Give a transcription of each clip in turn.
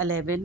11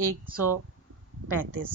135।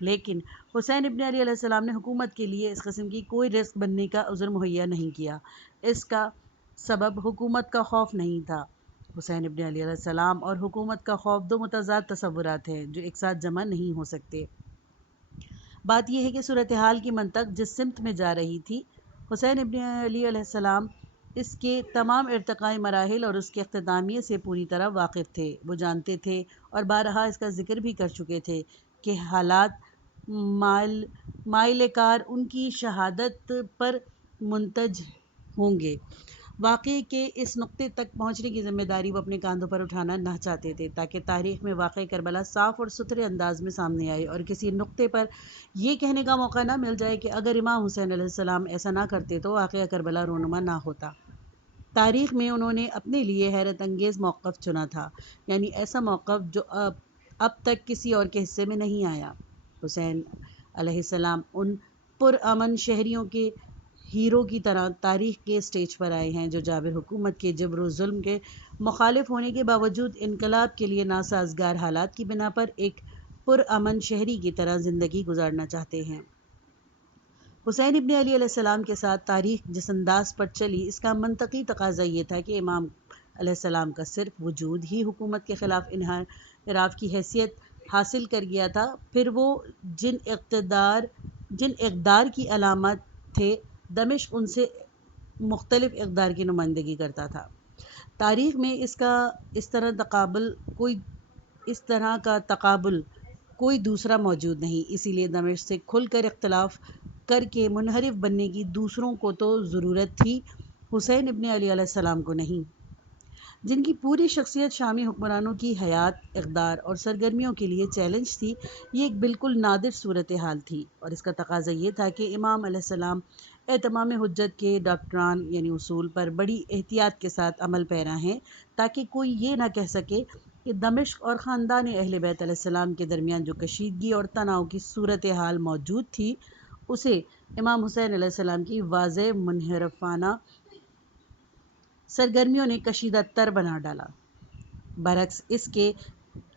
لیکن حسین ابن علی علیہ السلام نے حکومت کے لیے اس قسم کی کوئی رزق بننے کا عذر مہیا نہیں کیا۔ اس کا سبب حکومت کا خوف نہیں تھا۔ حسین ابن علی علیہ السلام اور حکومت کا خوف دو متضاد تصورات ہیں جو ایک ساتھ جمع نہیں ہو سکتے۔ بات یہ ہے کہ صورتحال کی منطق جس سمت میں جا رہی تھی، حسین ابن علی علیہ السلام اس کے تمام ارتقائی مراحل اور اس کے اختتامیہ سے پوری طرح واقف تھے۔ وہ جانتے تھے اور بارہا اس کا ذکر بھی کر چکے تھے کہ حالات مائل کار ان کی شہادت پر منتج ہوں گے۔ واقعے کے اس نقطے تک پہنچنے کی ذمہ داری وہ اپنے کاندھوں پر اٹھانا نہ چاہتے تھے تاکہ تاریخ میں واقعہ کربلا صاف اور ستھرے انداز میں سامنے آئے اور کسی نقطے پر یہ کہنے کا موقع نہ مل جائے کہ اگر امام حسین علیہ السلام ایسا نہ کرتے تو واقعہ کربلا رونما نہ ہوتا۔ تاریخ میں انہوں نے اپنے لیے حیرت انگیز موقف چنا تھا، یعنی ایسا موقف جو اب تک کسی اور کے حصے میں نہیں آیا۔ حسین علیہ السلام ان پرامن شہریوں کے ہیرو کی طرح تاریخ کے سٹیج پر آئے ہیں جو جابر حکومت کے جبر و ظلم کے مخالف ہونے کے باوجود انقلاب کے لیے ناسازگار حالات کی بنا پر ایک پرامن شہری کی طرح زندگی گزارنا چاہتے ہیں۔ حسین ابن علی علیہ السلام کے ساتھ تاریخ جس انداز پر چلی، اس کا منطقی تقاضا یہ تھا کہ امام علیہ السلام کا صرف وجود ہی حکومت کے خلاف انحراف کی حیثیت حاصل کر گیا تھا، پھر وہ جن اقدار کی علامت تھے، دمشق ان سے مختلف اقدار کی نمائندگی کرتا تھا۔ تاریخ میں اس طرح کا تقابل کوئی دوسرا موجود نہیں، اسی لیے دمشق سے کھل کر اختلاف کر کے منحرف بننے کی دوسروں کو تو ضرورت تھی، حسین ابن علی علیہ السلام کو نہیں، جن کی پوری شخصیت شامی حکمرانوں کی حیات، اقدار اور سرگرمیوں کے لیے چیلنج تھی۔ یہ ایک بالکل نادر صورتحال تھی اور اس کا تقاضا یہ تھا کہ امام علیہ السلام اتمام حجت کے ڈاکٹران یعنی اصول پر بڑی احتیاط کے ساتھ عمل پیرا ہیں تاکہ کوئی یہ نہ کہہ سکے کہ دمشق اور خاندان اہل بیت علیہ السلام کے درمیان جو کشیدگی اور تناؤ کی صورتحال موجود تھی، اسے امام حسین علیہ السلام کی واضح منحرفانہ سرگرمیوں نے کشیدہ تر بنا ڈالا۔ برعکس اس کے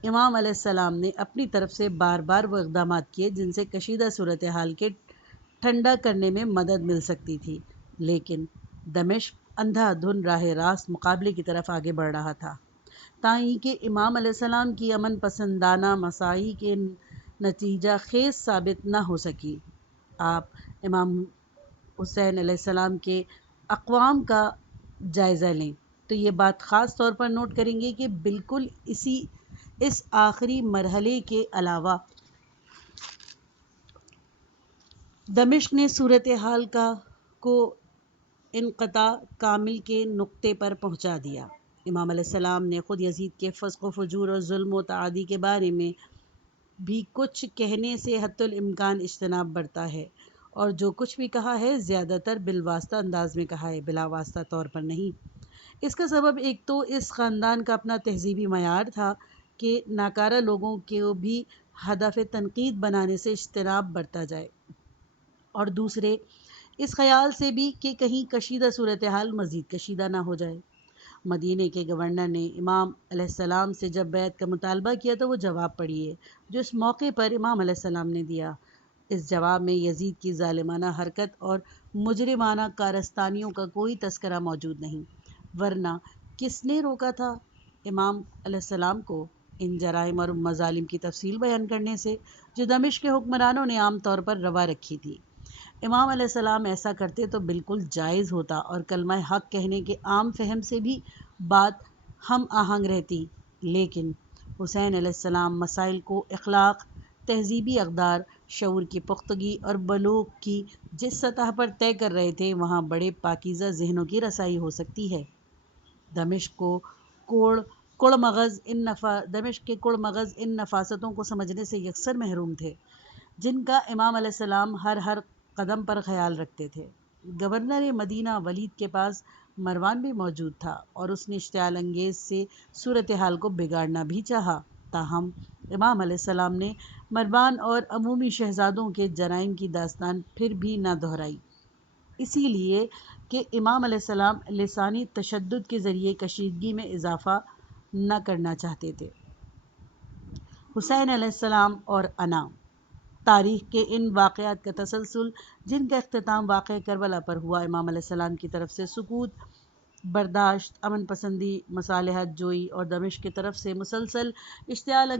امام علیہ السلام نے اپنی طرف سے بار بار وہ اقدامات کیے جن سے کشیدہ صورتحال کے ٹھنڈا کرنے میں مدد مل سکتی تھی، لیکن دمشق اندھا دھند راہ راست مقابلے کی طرف آگے بڑھ رہا تھا، تاہیں کہ امام علیہ السلام کی امن پسندانہ مساعی کے نتیجہ خیز ثابت نہ ہو سکی۔ آپ امام حسین علیہ السلام کے اقوام کا جائزہ لیں تو یہ بات خاص طور پر نوٹ کریں گے کہ بالکل اس آخری مرحلے کے علاوہ دمشق نے صورتحال کو انقطاع کامل کے نقطے پر پہنچا دیا۔ امام علیہ السلام نے خود یزید کے فسق و فجور اور ظلم و تعدی کے بارے میں بھی کچھ کہنے سے حتی الامکان اجتناب برتا ہے، اور جو کچھ بھی کہا ہے زیادہ تر بالواسطہ انداز میں کہا ہے، بلا واسطہ طور پر نہیں۔ اس کا سبب ایک تو اس خاندان کا اپنا تہذیبی معیار تھا کہ ناکارہ لوگوں کو بھی ہدف تنقید بنانے سے اجتناب برتا جائے، اور دوسرے اس خیال سے بھی کہ کہیں کشیدہ صورتحال مزید کشیدہ نہ ہو جائے۔ مدینے کے گورنر نے امام علیہ السلام سے جب بیعت کا مطالبہ کیا تو وہ جواب پڑھیے جو اس موقع پر امام علیہ السلام نے دیا۔ اس جواب میں یزید کی ظالمانہ حرکت اور مجرمانہ کارستانیوں کا کوئی تذکرہ موجود نہیں، ورنہ کس نے روکا تھا امام علیہ السلام کو ان جرائم اور مظالم کی تفصیل بیان کرنے سے جو دمشق کے حکمرانوں نے عام طور پر روا رکھی تھی۔ امام علیہ السلام ایسا کرتے تو بالکل جائز ہوتا اور کلمہ حق کہنے کے عام فہم سے بھی بات ہم آہنگ رہتی، لیکن حسین علیہ السلام مسائل کو اخلاق، تہذیبی اقدار، شعور کی پختگی اور بلوغ کی جس سطح پر طے کر رہے تھے وہاں بڑے پاکیزہ ذہنوں کی رسائی ہو سکتی ہے۔ دمشق کے کوڑ مغز ان نفاستوں کو سمجھنے سے یکسر محروم تھے جن کا امام علیہ السلام ہر قدم پر خیال رکھتے تھے۔ گورنر مدینہ ولید کے پاس مروان بھی موجود تھا اور اس نے اشتعال انگیز سے صورتحال کو بگاڑنا بھی چاہا، تاہم امام علیہ السلام نے مروان اور عمومی شہزادوں کے جرائم کی داستان پھر بھی نہ دہرائی، اسی لیے کہ امام علیہ السلام لسانی تشدد کے ذریعے کشیدگی میں اضافہ نہ کرنا چاہتے تھے۔ حسین علیہ السلام اور انا تاریخ کے ان واقعات کا تسلسل جن کا اختتام واقع کربلا پر ہوا، امام علیہ السلام کی طرف سے سکوت برداشت، امن پسندی، مصالحت جوئی اور دمشق کی طرف سے مسلسل اشتعال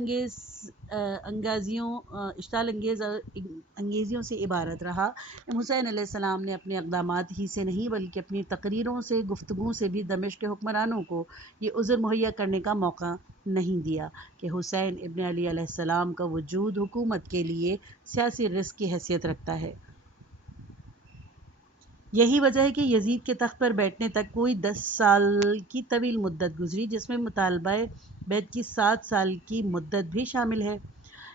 انگیزیوں سے عبارت رہا۔ امام حسین علیہ السلام نے اپنے اقدامات ہی سے نہیں بلکہ اپنی تقریروں سے، گفتگو سے بھی دمشق کے حکمرانوں کو یہ عذر مہیا کرنے کا موقع نہیں دیا کہ حسین ابن علی علیہ السلام کا وجود حکومت کے لیے سیاسی رزق کی حیثیت رکھتا ہے۔ یہی وجہ ہے کہ یزید کے تخت پر بیٹھنے تک کوئی 10 سال کی طویل مدت گزری، جس میں مطالبہ بیعت کی 7 سال کی مدت بھی شامل ہے۔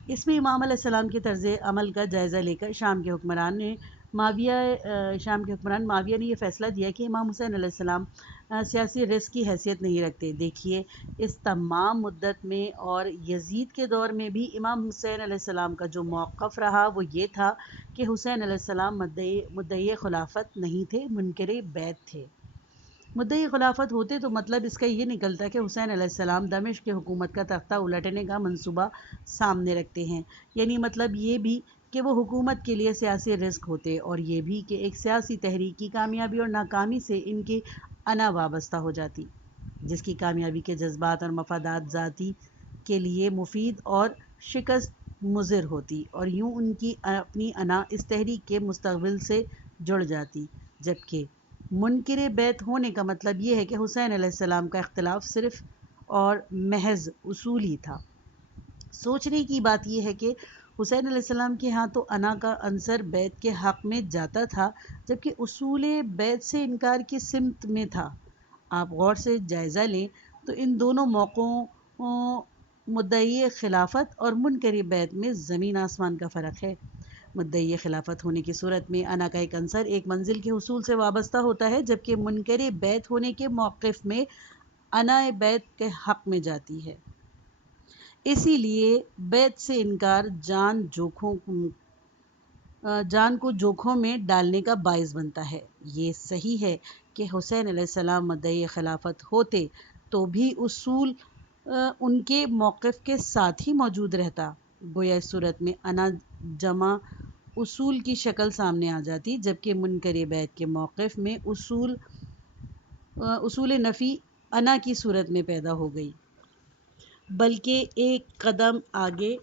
اس میں امام علیہ السلام کے طرز عمل کا جائزہ لے کر شام کے حکمران معاویہ نے یہ فیصلہ دیا کہ امام حسین علیہ السلام سیاسی رزق کی حیثیت نہیں رکھتے۔ دیکھیے، اس تمام مدت میں اور یزید کے دور میں بھی امام حسین علیہ السلام کا جو موقف رہا وہ یہ تھا کہ حسین علیہ السلام مدعی خلافت نہیں تھے، منکر بیعت تھے۔ مدعی خلافت ہوتے تو مطلب اس کا یہ نکلتا کہ حسین علیہ السلام دمشق کی حکومت کا تختہ الٹنے کا منصوبہ سامنے رکھتے ہیں، یعنی مطلب یہ بھی کہ وہ حکومت کے لیے سیاسی رزق ہوتے، اور یہ بھی کہ ایک سیاسی تحریک کی کامیابی اور ناکامی سے ان کی انا وابستہ ہو جاتی، جس کی کامیابی کے جذبات اور مفادات ذاتی کے لیے مفید اور شکست مضر ہوتی، اور یوں ان کی اپنی انا اس تحریک کے مستقبل سے جڑ جاتی، جبکہ منکر بیعت ہونے کا مطلب یہ ہے کہ حسین علیہ السلام کا اختلاف صرف اور محض اصولی تھا۔ سوچنے کی بات یہ ہے کہ حسین علیہ السلام کے ہاں تو انا کا عنصر بیعت کے حق میں جاتا تھا، جبکہ اصول بیعت سے انکار کی سمت میں تھا۔ آپ غور سے جائزہ لیں تو ان دونوں موقعوں مدعی خلافت اور منکر بیعت میں زمین آسمان کا فرق ہے۔ مدعی خلافت ہونے کی صورت میں انا کا ایک عنصر ایک منزل کے حصول سے وابستہ ہوتا ہے، جبکہ منکر بیعت ہونے کے موقف میں انا بیعت کے حق میں جاتی ہے۔ اسی لیے بیعت سے انکار جان کو جوکھوں میں ڈالنے کا باعث بنتا ہے۔ یہ صحیح ہے کہ حسین علیہ السلام مدعی خلافت ہوتے تو بھی اصول ان کے موقف کے ساتھ ہی موجود رہتا، گویا اس صورت میں انا جمع اصول کی شکل سامنے آ جاتی، جبکہ منکر بیعت کے موقف میں اصول نفی انا کی صورت میں پیدا ہو گئی۔ بلکہ ایک قدم آگے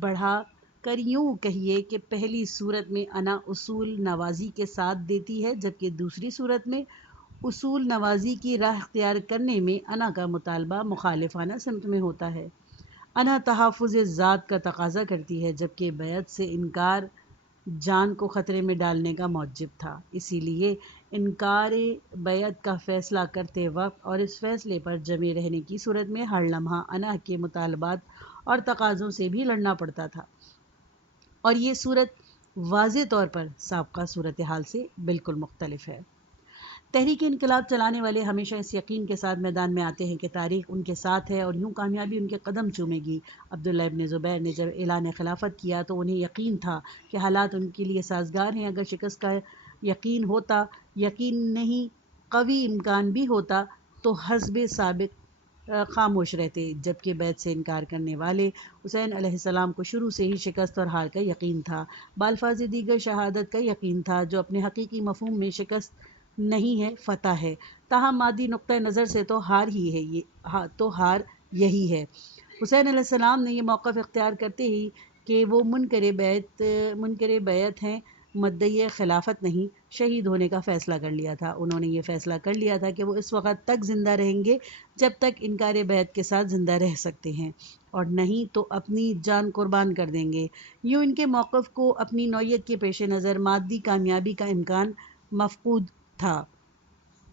بڑھا کر یوں کہیے کہ پہلی صورت میں انا اصول نوازی کے ساتھ دیتی ہے، جبکہ دوسری صورت میں اصول نوازی کی راہ اختیار کرنے میں انا کا مطالبہ مخالفانہ سمت میں ہوتا ہے۔ انا تحفظ ذات کا تقاضا کرتی ہے، جبکہ بیعت سے انکار جان کو خطرے میں ڈالنے کا موجب تھا۔ اسی لیے انکار بیعت کا فیصلہ کرتے وقت اور اس فیصلے پر جمے رہنے کی صورت میں ہر لمحہ انا کے مطالبات اور تقاضوں سے بھی لڑنا پڑتا تھا، اور یہ صورت واضح طور پر سابقہ صورتحال سے بالکل مختلف ہے۔ تحریک انقلاب چلانے والے ہمیشہ اس یقین کے ساتھ میدان میں آتے ہیں کہ تاریخ ان کے ساتھ ہے اور یوں کامیابی ان کے قدم چومے گی۔ عبداللہ ابن زبیر نے جب اعلان خلافت کیا تو انہیں یقین تھا کہ حالات ان کے لیے سازگار ہیں۔ اگر شکست کا یقین ہوتا، یقین نہیں قوی امکان بھی ہوتا، تو حزب سابق خاموش رہتے، جبکہ بیعت سے انکار کرنے والے حسین علیہ السلام کو شروع سے ہی شکست اور ہار کا یقین تھا، بالفاظ دیگر شہادت کا یقین تھا، جو اپنے حقیقی مفہوم میں شکست نہیں ہے، فتح ہے۔ تاہم مادی نقطہ نظر سے تو ہار یہی ہے۔ حسین علیہ السلام نے یہ موقف اختیار کرتے ہی کہ وہ منکر بیعت ہیں، مدعی خلافت نہیں، شہید ہونے کا فیصلہ کر لیا تھا۔ انہوں نے یہ فیصلہ کر لیا تھا کہ وہ اس وقت تک زندہ رہیں گے جب تک انکار بیعت کے ساتھ زندہ رہ سکتے ہیں، اور نہیں تو اپنی جان قربان کر دیں گے۔ یوں ان کے موقف کو اپنی نوعیت کے پیش نظر مادی کامیابی کا امکان مفقود تھا۔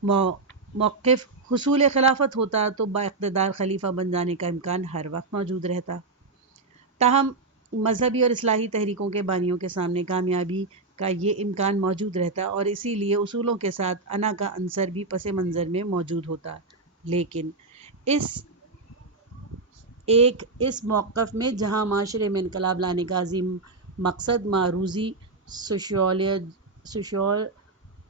موقف حصول خلافت ہوتا تو با اقتدار خلیفہ بن جانے کا امکان ہر وقت موجود رہتا۔ تاہم مذہبی اور اصلاحی تحریکوں کے بانیوں کے سامنے کامیابی کا یہ امکان موجود رہتا، اور اسی لیے اصولوں کے ساتھ انا کا عنصر بھی پس منظر میں موجود ہوتا۔ لیکن اس موقف میں جہاں معاشرے میں انقلاب لانے کا عظیم مقصد معروضی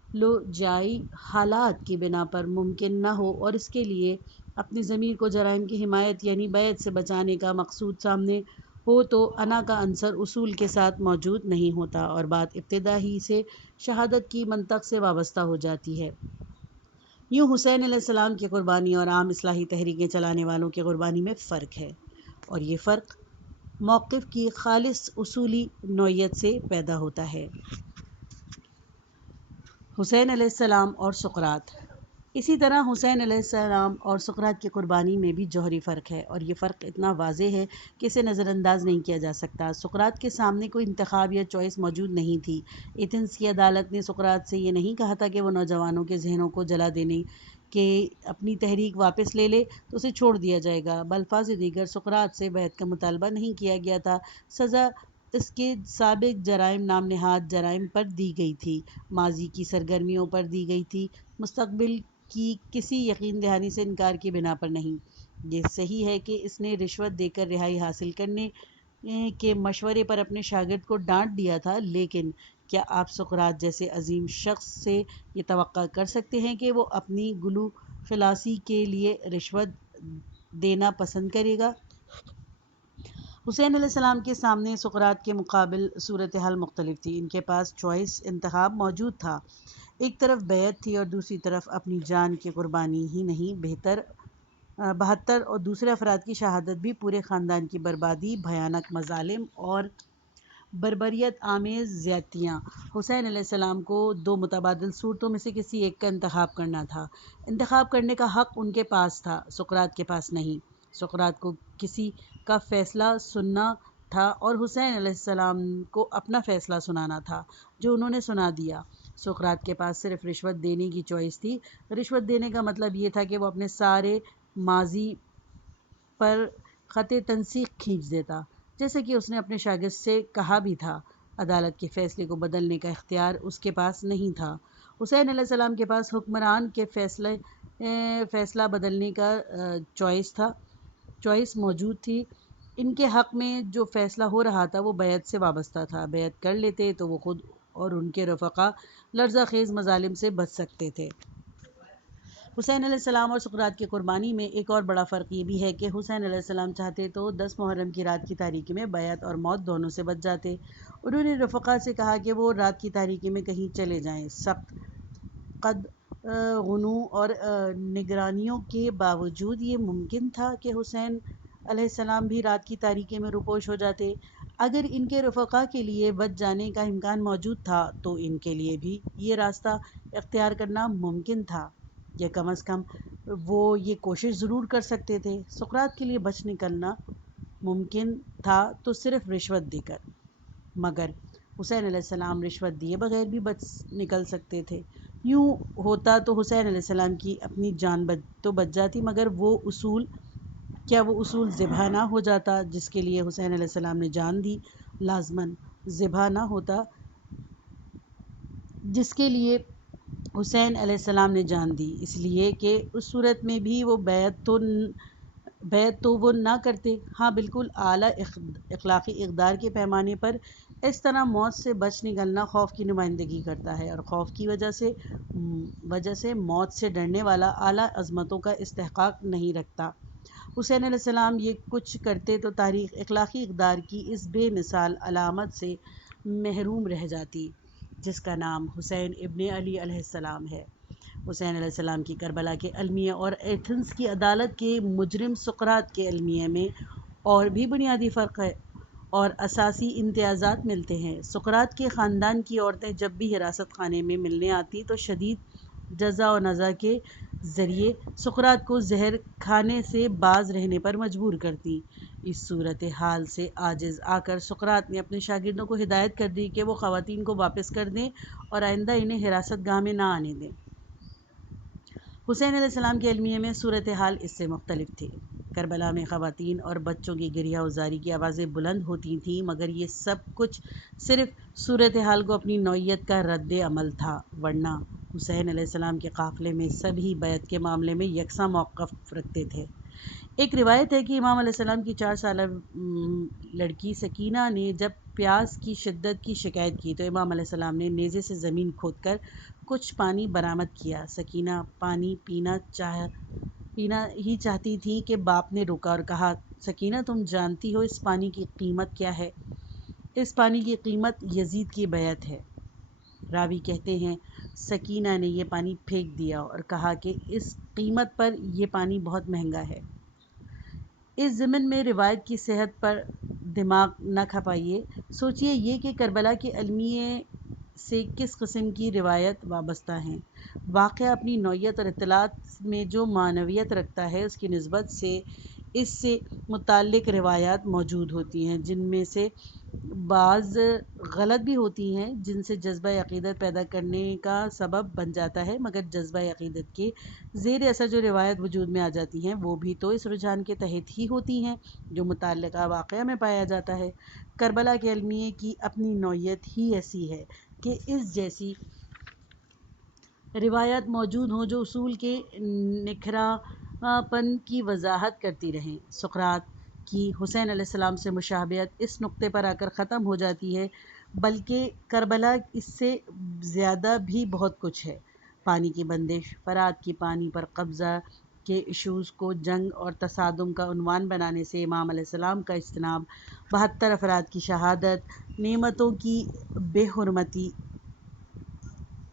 سوشیولوجیائی حالات کی بنا پر ممکن نہ ہو، اور اس کے لیے اپنی ضمیر کو جرائم کی حمایت یعنی بیعت سے بچانے کا مقصود سامنے ہو تو انا کا عنصر اصول کے ساتھ موجود نہیں ہوتا اور بات ابتدا ہی سے شہادت کی منطق سے وابستہ ہو جاتی ہے۔ یوں حسین علیہ السلام کی قربانی اور عام اصلاحی تحریکیں چلانے والوں کی قربانی میں فرق ہے، اور یہ فرق موقف کی خالص اصولی نوعیت سے پیدا ہوتا ہے۔ حسین علیہ السلام اور سقراط۔ اسی طرح حسین علیہ السلام اور سقراط کی قربانی میں بھی جوہری فرق ہے، اور یہ فرق اتنا واضح ہے کہ اسے نظر انداز نہیں کیا جا سکتا۔ سقراط کے سامنے کوئی انتخاب یا چوائس موجود نہیں تھی۔ ایتھنز کی عدالت نے سقراط سے یہ نہیں کہا تھا کہ وہ نوجوانوں کے ذہنوں کو جلا دینے کہ اپنی تحریک واپس لے لے تو اسے چھوڑ دیا جائے گا۔ بالفاظ دیگر سقراط سے بیعت کا مطالبہ نہیں کیا گیا تھا، سزا اس کے سابق جرائم نام نہاد جرائم پر دی گئی تھی، ماضی کی سرگرمیوں پر دی گئی تھی، مستقبل کی کسی یقین دہانی سے انکار کی بنا پر نہیں۔ یہ صحیح ہے کہ اس نے رشوت دے کر رہائی حاصل کرنے کے مشورے پر اپنے شاگرد کو ڈانٹ دیا تھا، لیکن کیا آپ سقراط جیسے عظیم شخص سے یہ توقع کر سکتے ہیں کہ وہ اپنی گلو خلاصی کے لیے رشوت دینا پسند کرے گا؟ حسین علیہ السلام کے سامنے سقراط کے مقابل صورتحال مختلف تھی۔ ان کے پاس چوائس، انتخاب موجود تھا۔ ایک طرف بیعت تھی اور دوسری طرف اپنی جان کی قربانی ہی نہیں 72 اور دوسرے افراد کی شہادت بھی، پورے خاندان کی بربادی، بھیانک مظالم اور بربریت آمیز زیادتیاں۔ حسین علیہ السلام کو دو متبادل صورتوں میں سے کسی ایک کا انتخاب کرنا تھا۔ انتخاب کرنے کا حق ان کے پاس تھا، سقراط کے پاس نہیں۔ سقراط کو کسی کا فیصلہ سننا تھا اور حسین علیہ السلام کو اپنا فیصلہ سنانا تھا، جو انہوں نے سنا دیا۔ سقراط کے پاس صرف رشوت دینے کی چوائس تھی۔ رشوت دینے کا مطلب یہ تھا کہ وہ اپنے سارے ماضی پر خط تنسیق کھینچ دیتا، جیسے کہ اس نے اپنے شاگرد سے کہا بھی تھا۔ عدالت کے فیصلے کو بدلنے کا اختیار اس کے پاس نہیں تھا۔ حسین علیہ السلام کے پاس حکمران کے فیصلہ بدلنے کا چوائس موجود تھی۔ ان کے حق میں جو فیصلہ ہو رہا تھا وہ بیعت سے وابستہ تھا۔ بیعت کر لیتے تو وہ خود اور ان کے رفقا لرزہ خیز مظالم سے بچ سکتے تھے۔ حسین علیہ السلام اور سقراط کی قربانی میں ایک اور بڑا فرق یہ بھی ہے کہ حسین علیہ السلام چاہتے تو 10 محرم کی رات کی تاریکی میں بیعت اور موت دونوں سے بچ جاتے۔ انہوں نے رفقا سے کہا کہ وہ رات کی تاریکی میں کہیں چلے جائیں۔ سخت قدغنوں اور نگرانیوں کے باوجود یہ ممکن تھا کہ حسین علیہ السلام بھی رات کی تاریکی میں روپوش ہو جاتے۔ اگر ان کے رفقا کے لیے بچ جانے کا امکان موجود تھا تو ان کے لیے بھی یہ راستہ اختیار کرنا ممکن تھا، یا کم از کم وہ یہ کوشش ضرور کر سکتے تھے۔ سقراط کے لیے بچ نکلنا ممکن تھا تو صرف رشوت دے کر، مگر حسین علیہ السلام رشوت دیے بغیر بھی بچ نکل سکتے تھے۔ یوں ہوتا تو حسین علیہ السلام کی اپنی جان تو بچ جاتی، مگر کیا وہ اصول ذبح نہ ہو جاتا جس کے لیے حسین علیہ السلام نے جان دی؟ لازماً ذبح نہ ہوتا جس کے لیے حسین علیہ السلام نے جان دی، اس لیے کہ اس صورت میں بھی وہ بیعت تو وہ نہ کرتے۔ ہاں، بالکل اعلیٰ اخلاقی اقدار کے پیمانے پر اس طرح موت سے بچ نکلنا خوف کی نمائندگی کرتا ہے، اور خوف کی وجہ سے موت سے ڈرنے والا اعلیٰ عظمتوں کا استحقاق نہیں رکھتا۔ حسین علیہ السلام یہ کچھ کرتے تو تاریخ اخلاقی اقدار کی اس بے مثال علامت سے محروم رہ جاتی جس کا نام حسین ابن علی علیہ السلام ہے۔ حسین علیہ السلام کی کربلا کے المیہ اور ایتھنز کی عدالت کے مجرم سقراط کے المیہ میں اور بھی بنیادی فرق ہے اور اساسی امتیازات ملتے ہیں۔ سقراط کے خاندان کی عورتیں جب بھی حراست خانے میں ملنے آتی تو شدید جزا و نزا کے ذریعے سقراط کو زہر کھانے سے باز رہنے پر مجبور کرتی۔ اس صورتحال سے عاجز آ کر سقراط نے اپنے شاگردوں کو ہدایت کر دی کہ وہ خواتین کو واپس کر دیں اور آئندہ انہیں حراست گاہ میں نہ آنے دیں۔ حسین علیہ السلام کے المیہ میں صورتحال اس سے مختلف تھی۔ کربلا میں خواتین اور بچوں کی گریہ وزاری کی آوازیں بلند ہوتی تھیں، مگر یہ سب کچھ صرف صورتحال کو اپنی نوعیت کا رد عمل تھا، ورنہ حسین علیہ السلام کے قافلے میں سبھی بیعت کے معاملے میں یکساں موقف رکھتے تھے۔ ایک روایت ہے کہ امام علیہ السلام کی 4 سالہ لڑکی سکینہ نے جب پیاس کی شدت کی شکایت کی تو امام علیہ السلام نے نیزے سے زمین کھود کر کچھ پانی برآمد کیا۔ سکینہ پانی پینا اینا ہی چاہتی تھی کہ باپ نے روکا اور کہا، سکینہ تم جانتی ہو اس پانی کی قیمت کیا ہے؟ اس پانی کی قیمت یزید کی بیعت ہے۔ راوی کہتے ہیں سکینہ نے یہ پانی پھینک دیا اور کہا کہ اس قیمت پر یہ پانی بہت مہنگا ہے۔ اس ضمن میں روایت کی صحت پر دماغ نہ کھپائیے، سوچئے یہ کہ کربلا کے المیے سے کس قسم کی روایت وابستہ ہیں۔ واقعہ اپنی نوعیت اور اطلاعات میں جو معنویت رکھتا ہے اس کی نسبت سے اس سے متعلق روایات موجود ہوتی ہیں، جن میں سے بعض غلط بھی ہوتی ہیں، جن سے جذبہ عقیدت پیدا کرنے کا سبب بن جاتا ہے، مگر جذبہ عقیدت کے زیر اثر جو روایت وجود میں آ جاتی ہیں وہ بھی تو اس رجحان کے تحت ہی ہوتی ہیں جو متعلقہ واقعہ میں پایا جاتا ہے۔ کربلا کے المیے کی اپنی نوعیت ہی ایسی ہے کہ اس جیسی روایات موجود ہوں جو اصول کے نکھرا پن کی وضاحت کرتی رہیں۔ سقراط کی حسین علیہ السلام سے مشابہت اس نقطے پر آ کر ختم ہو جاتی ہے، بلکہ کربلا اس سے زیادہ بھی بہت کچھ ہے۔ پانی کی بندش، فرات کی پانی پر قبضہ کے ایشوز کو جنگ اور تصادم کا عنوان بنانے سے امام علیہ السلام کا اجتناب، 72 افراد کی شہادت، نعمتوں کی بے حرمتی،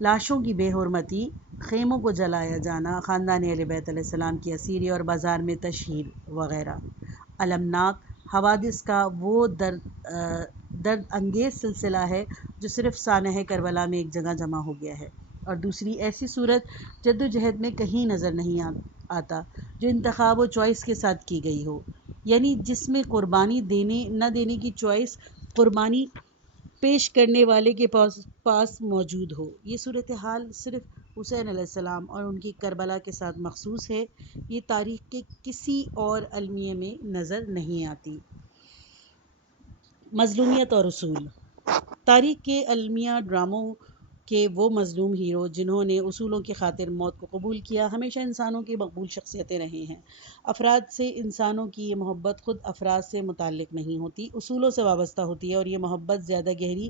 لاشوں کی بے حرمتی، خیموں کو جلایا جانا، خاندان اہل بیت علیہ السلام کی اسیری اور بازار میں تشہیر وغیرہ المناک حوادث کا وہ درد انگیز سلسلہ ہے جو صرف سانحہ کربلا میں ایک جگہ جمع ہو گیا ہے، اور دوسری ایسی صورت جدوجہد میں کہیں نظر نہیں آتا جو انتخاب و چوائس کے ساتھ کی گئی ہو، یعنی جس میں قربانی دینے نہ دینے کی چوائس قربانی پیش کرنے والے کے پاس موجود ہو۔ یہ صورتحال صرف حسین علیہ السلام اور ان کی کربلا کے ساتھ مخصوص ہے، یہ تاریخ کے کسی اور المیے میں نظر نہیں آتی۔ مظلومیت اور اصول۔ تاریخ کے المیہ ڈراموں کے وہ مظلوم ہیرو جنہوں نے اصولوں کی خاطر موت کو قبول کیا ہمیشہ انسانوں کی مقبول شخصیتیں رہے ہیں۔ افراد سے انسانوں کی یہ محبت خود افراد سے متعلق نہیں ہوتی، اصولوں سے وابستہ ہوتی ہے، اور یہ محبت زیادہ گہری،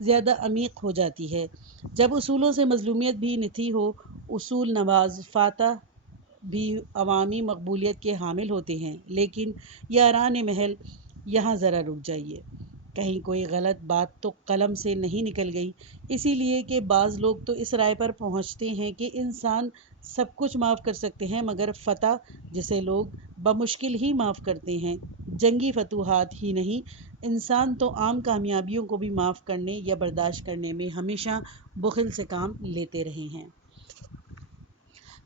زیادہ عمیق ہو جاتی ہے جب اصولوں سے مظلومیت بھی نتھی ہو۔ اصول نواز فاتح بھی عوامی مقبولیت کے حامل ہوتے ہیں، لیکن یاران محل یہاں ذرا رک جائیے، کہیں کوئی غلط بات تو قلم سے نہیں نکل گئی، اسی لیے کہ بعض لوگ تو اس رائے پر پہنچتے ہیں کہ انسان سب کچھ معاف کر سکتے ہیں، مگر فتح جسے لوگ بمشکل ہی معاف کرتے ہیں، جنگی فتوحات ہی نہیں، انسان تو عام کامیابیوں کو بھی معاف کرنے یا برداشت کرنے میں ہمیشہ بخل سے کام لیتے رہے ہیں۔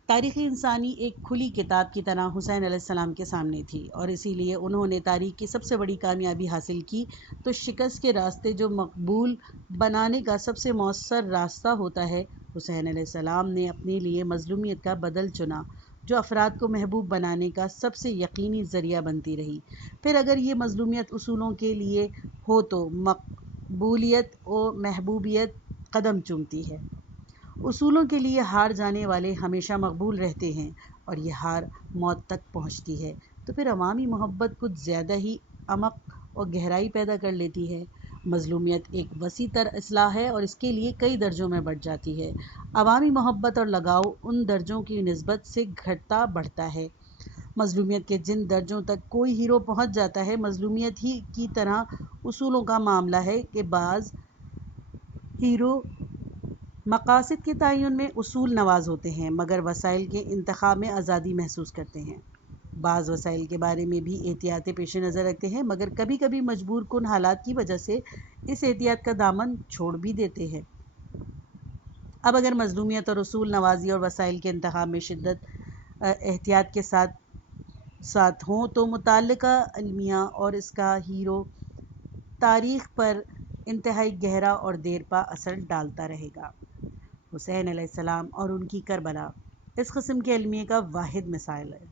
تاریخ انسانی ایک کھلی کتاب کی طرح حسین علیہ السلام کے سامنے تھی، اور اسی لیے انہوں نے تاریخ کی سب سے بڑی کامیابی حاصل کی تو شکست کے راستے جو مقبول بنانے کا سب سے مؤثر راستہ ہوتا ہے، حسین علیہ السلام نے اپنے لیے مظلومیت کا بدل چنا جو افراد کو محبوب بنانے کا سب سے یقینی ذریعہ بنتی رہی۔ پھر اگر یہ مظلومیت اصولوں کے لیے ہو تو مقبولیت و محبوبیت قدم چومتی ہے۔ اصولوں کے لیے ہار جانے والے ہمیشہ مقبول رہتے ہیں، اور یہ ہار موت تک پہنچتی ہے، تو پھر عوامی محبت کچھ زیادہ ہی عمق اور گہرائی پیدا کر لیتی ہے۔ مظلومیت ایک وسیع تر اصطلاح ہے اور اس کے لیے کئی درجوں میں بٹ جاتی ہے۔ عوامی محبت اور لگاؤ ان درجوں کی نسبت سے گھٹتا بڑھتا ہے۔ مظلومیت کے جن درجوں تک کوئی ہیرو پہنچ جاتا ہے، مظلومیت ہی کی طرح اصولوں کا معاملہ ہے کہ بعض ہیرو مقاصد کے تعین میں اصول نواز ہوتے ہیں، مگر وسائل کے انتخاب میں آزادی محسوس کرتے ہیں۔ بعض وسائل کے بارے میں بھی احتیاطیں پیش نظر رکھتے ہیں، مگر کبھی کبھی مجبور کن حالات کی وجہ سے اس احتیاط کا دامن چھوڑ بھی دیتے ہیں۔ اب اگر مظلومیت اور اصول نوازی اور وسائل کے انتخاب میں شدت احتیاط کے ساتھ ہوں تو متعلقہ المیہ اور اس کا ہیرو تاریخ پر انتہائی گہرا اور دیرپا اثر ڈالتا رہے گا۔ حسین علیہ السلام اور ان کی کربلا اس قسم کے المیے کا واحد مثال ہے،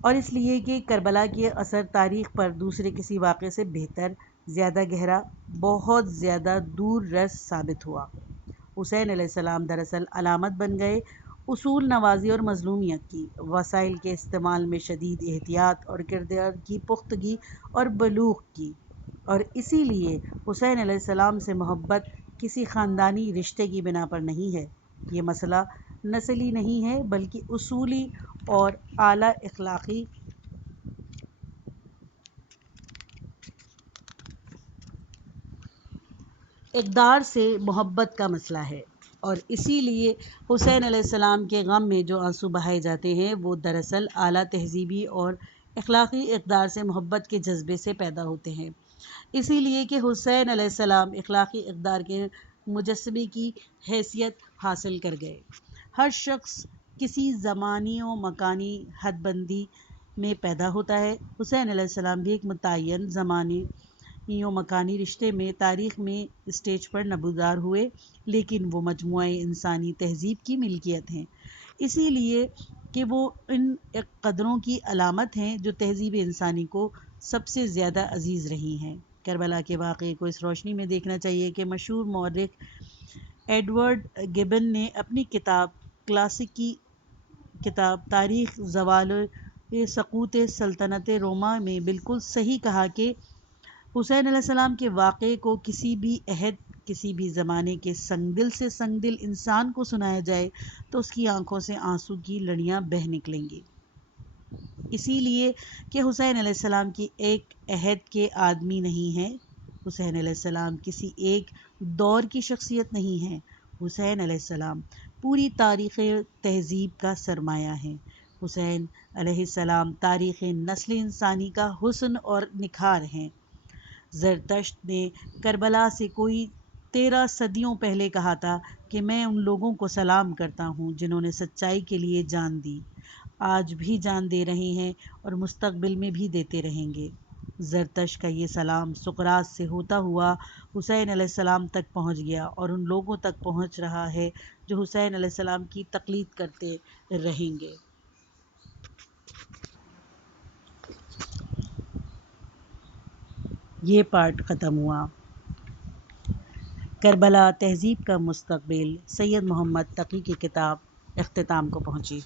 اور اس لیے کہ کربلا کے اثر تاریخ پر دوسرے کسی واقعے سے بہتر، زیادہ گہرا، بہت زیادہ دور رس ثابت ہوا۔ حسین علیہ السلام دراصل علامت بن گئے اصول نوازی اور مظلومیت کی، وسائل کے استعمال میں شدید احتیاط اور کردار کی پختگی اور بلوغ کی، اور اسی لیے حسین علیہ السلام سے محبت کسی خاندانی رشتے کی بنا پر نہیں ہے۔ یہ مسئلہ نسلی نہیں ہے بلکہ اصولی اور اعلیٰ اخلاقی اقدار سے محبت کا مسئلہ ہے، اور اسی لیے حسین علیہ السلام کے غم میں جو آنسو بہائے جاتے ہیں وہ دراصل اعلیٰ تہذیبی اور اخلاقی اقدار سے محبت کے جذبے سے پیدا ہوتے ہیں، اسی لیے کہ حسین علیہ السلام اخلاقی اقدار کے مجسمے کی حیثیت حاصل کر گئے۔ ہر شخص کسی زمانی و مکانی حد بندی میں پیدا ہوتا ہے۔ حسین علیہ السلام بھی ایک متعین زمانی و مکانی رشتے میں تاریخ میں اسٹیج پر نمودار ہوئے، لیکن وہ مجموعہ انسانی تہذیب کی ملکیت ہیں، اسی لیے کہ وہ ان قدروں کی علامت ہیں جو تہذیب انسانی کو سب سے زیادہ عزیز رہی ہیں۔ کربلا کے واقعے کو اس روشنی میں دیکھنا چاہیے کہ مشہور مورخ ایڈورڈ گبن نے اپنی کلاسیکی کتاب تاریخ زوال سقوط سلطنت روما میں بالکل صحیح کہا کہ حسین علیہ السلام کے واقعے کو کسی بھی عہد، کسی بھی زمانے کے سنگ دل انسان کو سنایا جائے تو اس کی آنکھوں سے آنسو کی لڑیاں بہہ نکلیں گی، اسی لیے کہ حسین علیہ السلام کی ایک عہد کے آدمی نہیں ہیں، حسین علیہ السلام کسی ایک دور کی شخصیت نہیں ہیں، حسین علیہ السلام پوری تاریخ تہذیب کا سرمایہ ہیں، حسین علیہ السلام تاریخ نسل انسانی کا حسن اور نکھار ہیں۔ زرتشت نے کربلا سے کوئی 13 صدیوں پہلے کہا تھا کہ میں ان لوگوں کو سلام کرتا ہوں جنہوں نے سچائی کے لیے جان دی، آج بھی جان دے رہے ہیں اور مستقبل میں بھی دیتے رہیں گے۔ زرتشت کا یہ سلام سقراط سے ہوتا ہوا حسین علیہ السلام تک پہنچ گیا اور ان لوگوں تک پہنچ رہا ہے جو حسین علیہ السلام کی تقلید کرتے رہیں گے۔ یہ پارٹ ختم ہوا۔ کربلا تہذیب کا مستقبل سید محمد تقی کی کتاب اختتام کو پہنچی۔